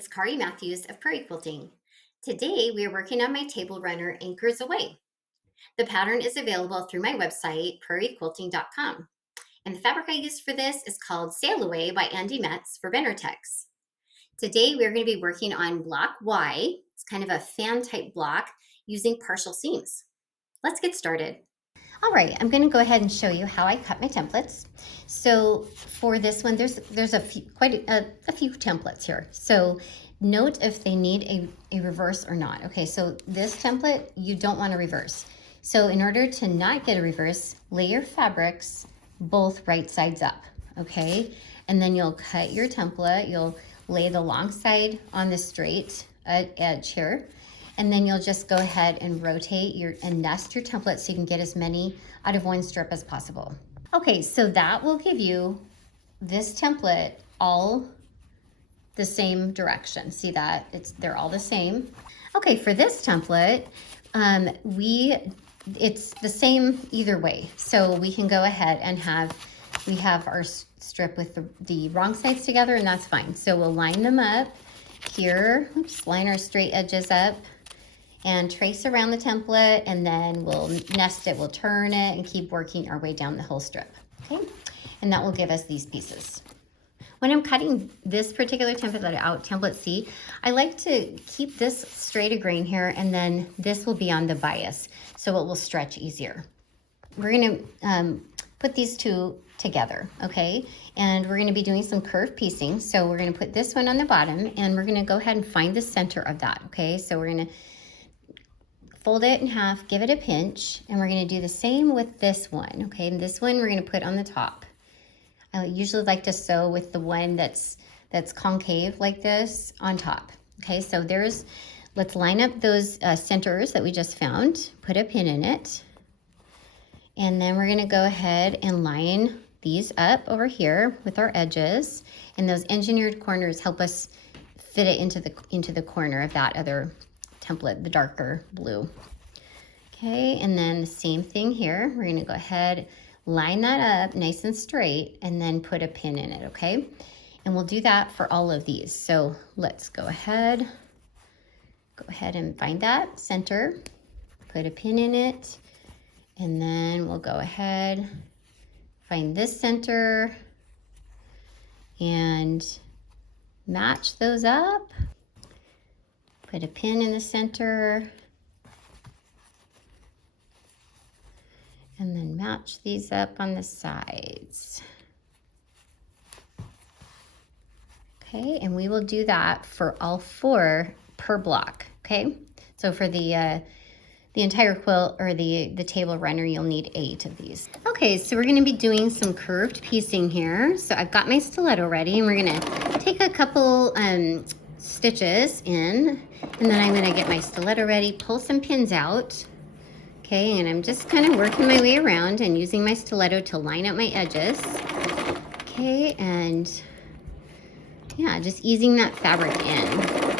it's Kari Matthews of Prairie Quilting. Today we are working on my table runner Anchors Away. The pattern is available through my website, prairiequilting.com. And the fabric I used for this is called Sail Away by Andy Metz for Benertex. Today we're going to be working on block Y. It's kind of a fan type block using partial seams. Let's get started. All right, I'm going to go ahead and show you how I cut my templates. So for this one, there's quite a few templates here. So note if they need a reverse or not. Okay, so this template, you don't want to reverse. So in order to not get a reverse, lay your fabrics both right sides up, okay? And then you'll cut your template. You'll lay the long side on the straight edge here. And then you'll just go ahead and rotate and nest your template so you can get as many out of one strip as possible. Okay, so that will give you this template all the same direction. See that? They're all the same. Okay, for this template, it's the same either way. So we can go ahead and we have our strip with the wrong sides together, and that's fine. So we'll line them up here. Oops, line our straight edges up and trace around the template, and then we'll nest it, we'll turn it, and keep working our way down the whole strip, okay? And that will give us these pieces. When I'm cutting this particular template out, template C, I like to keep this straight of grain here, and then this will be on the bias, so it will stretch easier. We're gonna put these two together, okay? And we're gonna be doing some curved piecing. So we're gonna put this one on the bottom, and we're gonna go ahead and find the center of that, okay? So we're gonna fold it in half, give it a pinch, and we're gonna do the same with this one, okay? And this one we're gonna put on the top. I usually like to sew with the one that's concave like this on top, okay? So let's line up those centers that we just found, put a pin in it, and then we're gonna go ahead and line these up over here with our edges, and those engineered corners help us fit it into the corner of that other template, the darker blue. Okay, and then the same thing here. We're gonna go ahead, line that up nice and straight, and then put a pin in it, okay? And we'll do that for all of these. So let's go ahead and find that center, put a pin in it, and then we'll go ahead, find this center, and match those up. Put a pin in the center, and then match these up on the sides. Okay, and we will do that for all 4 per block, okay? So for the entire quilt or the table runner, you'll need 8 of these. Okay, so we're gonna be doing some curved piecing here. So I've got my stiletto ready, and we're gonna take a couple stitches in, and then I'm gonna get my stiletto ready, pull some pins out, okay, and I'm just kind of working my way around and using my stiletto to line up my edges, okay, and yeah, just easing that fabric in.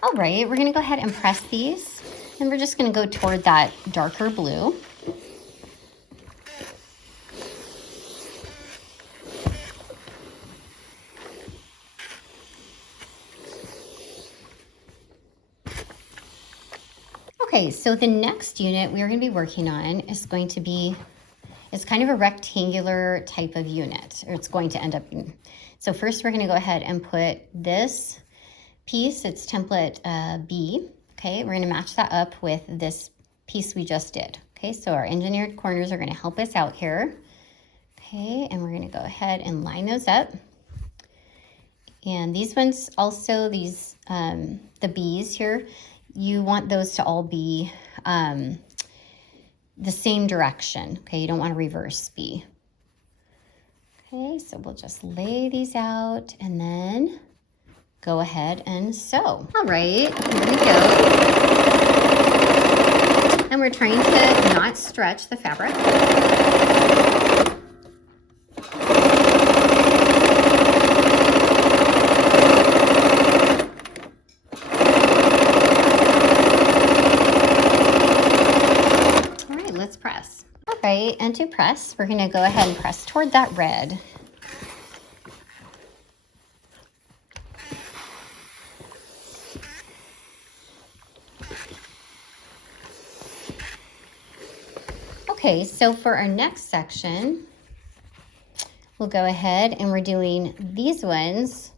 All right, we're gonna go ahead and press these, and we're just gonna go toward that darker blue. Okay, so the next unit we're gonna be working on is going to be, it's kind of a rectangular type of unit, or it's going to end up being. So first we're gonna go ahead and put this piece, it's template B, okay? We're gonna match that up with this piece we just did, okay? So our engineered corners are gonna help us out here, okay? And we're gonna go ahead and line those up. And these ones also, the B's here, you want those to all be the same direction. Okay, you don't want to reverse V. Okay, so we'll just lay these out and then go ahead and sew. All right, here we go. And we're trying to not stretch the fabric. All right, let's press. All right, and to press, we're gonna go ahead and press toward that red. Okay, so for our next section, we'll go ahead and we're doing these ones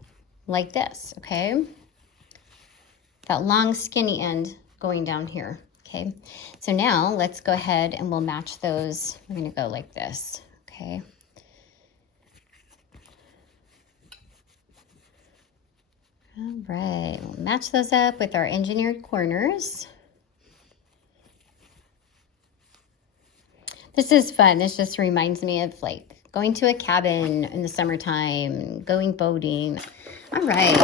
like this, okay? That long skinny end going down here, okay? So now let's go ahead and we'll match those. We're gonna go like this, okay? All right, we'll match those up with our engineered corners. This is fun. This just reminds me of like going to a cabin in the summertime, going boating. All right.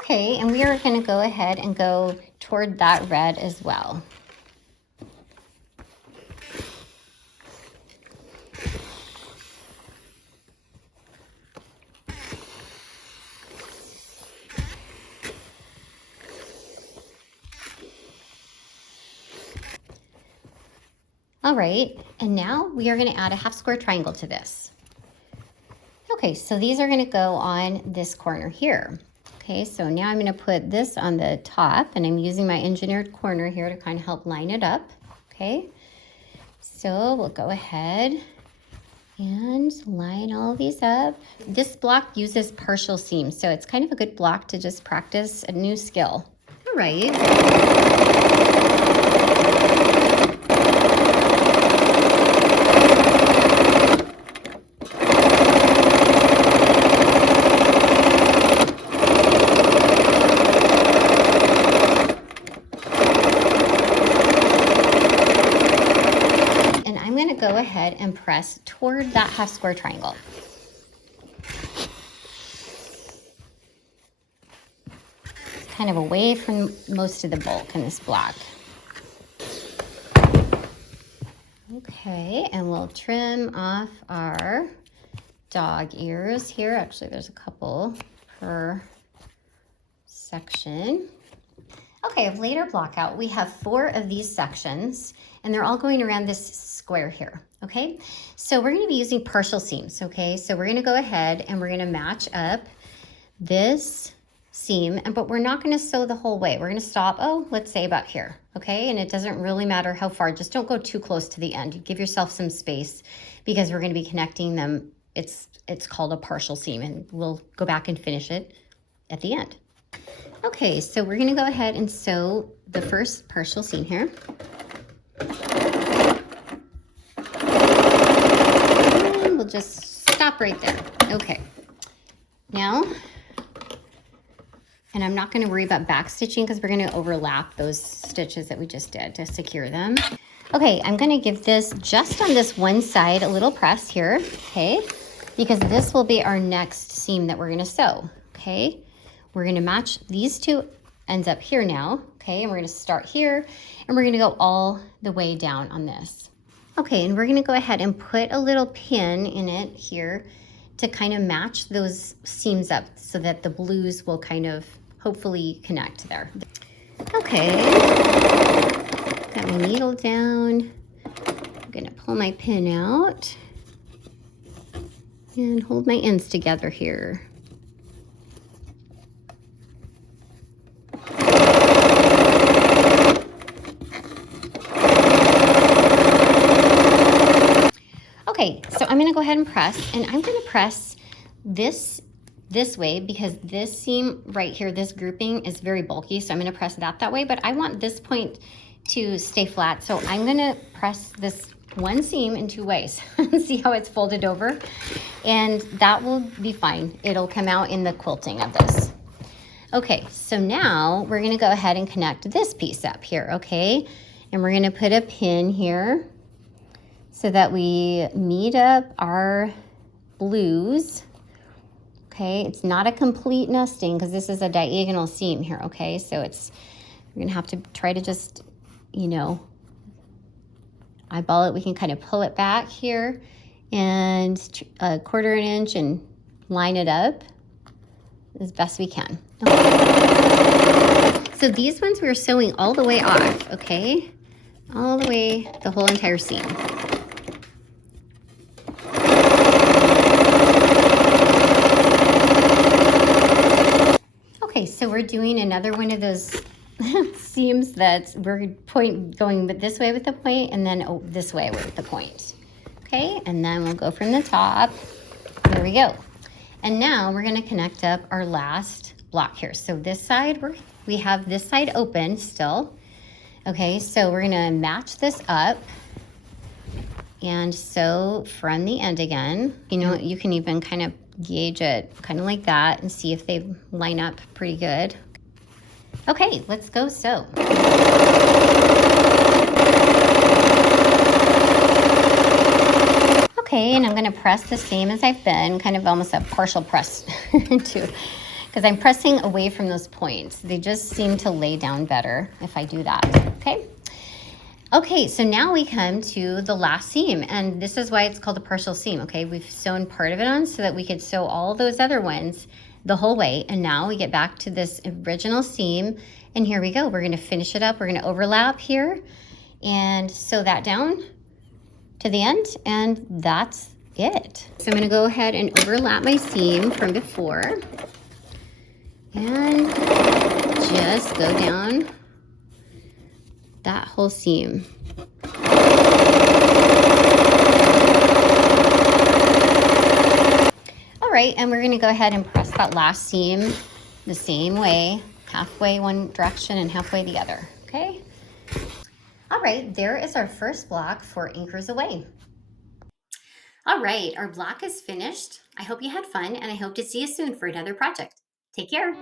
Okay, and we are going to go ahead and go toward that red as well. All right, and now we are going to add a half square triangle to this. Okay, so these are going to go on this corner here. Okay, so now I'm going to put this on the top, and I'm using my engineered corner here to kind of help line it up. Okay, so we'll go ahead and line all these up. This block uses partial seams, so it's kind of a good block to just practice a new skill. All right. Go ahead and press toward that half square triangle. Kind of away from most of the bulk in this block. Okay, and we'll trim off our dog ears here. Actually, there's a couple per section. Okay, I've laid our block out. We have 4 of these sections, and they're all going around this square here, okay? So we're gonna be using partial seams, okay? So we're gonna go ahead and we're gonna match up this seam, but we're not gonna sew the whole way. We're gonna stop, let's say about here, okay? And it doesn't really matter how far, just don't go too close to the end. Give yourself some space because we're gonna be connecting them. It's called a partial seam, and we'll go back and finish it at the end. Okay, so we're gonna go ahead and sew the first partial seam here. And we'll just stop right there. Okay, now, and I'm not gonna worry about back stitching because we're gonna overlap those stitches that we just did to secure them. Okay, I'm gonna give this just on this one side a little press here, okay? Because this will be our next seam that we're gonna sew, okay? We're gonna match these 2 ends up here now, okay? And we're gonna start here, and we're gonna go all the way down on this. Okay, and we're gonna go ahead and put a little pin in it here to kind of match those seams up so that the blues will kind of hopefully connect there. Okay, got my needle down. I'm gonna pull my pin out and hold my ends together here. Okay, so I'm gonna go ahead and press, and I'm gonna press this way because this seam right here, this grouping is very bulky, so I'm gonna press that way, but I want this point to stay flat, so I'm gonna press this one seam in 2 ways. See how it's folded over? And that will be fine. It'll come out in the quilting of this. Okay, so now we're gonna go ahead and connect this piece up here, okay? And we're gonna put a pin here so that we meet up our blues. Okay, it's not a complete nesting because this is a diagonal seam here, okay? So we're gonna have to try to just, you know, eyeball it. We can kind of pull it back here and a 1/4 inch and line it up as best we can. Okay. So these ones we're sewing all the way off, okay? All the way, the whole entire seam. Okay, so we're doing another one of those seams that we're going this way with the point and then this way with the point. Okay, and then we'll go from the top. There we go. And now we're gonna connect up our last block here. So this side, we have this side open still. Okay, so we're gonna match this up and sew from the end again. You know, you can even kind of gauge it kind of like that and see if they line up pretty good. Okay, let's go sew. Okay, and I'm gonna press the same as I've been, kind of almost a partial press too, because I'm pressing away from those points. They just seem to lay down better if I do that, okay? Okay, so now we come to the last seam, and this is why it's called a partial seam, okay? We've sewn part of it on so that we could sew all those other ones the whole way, and now we get back to this original seam, and here we go. We're gonna finish it up. We're gonna overlap here and sew that down to the end, and that's it. So I'm gonna go ahead and overlap my seam from before and just go down that whole seam. All right, and we're gonna go ahead and press that last seam the same way, halfway one direction and halfway the other, okay? All right, there is our first block for Anchors Away. All right, our block is finished. I hope you had fun, and I hope to see you soon for another project. Take care.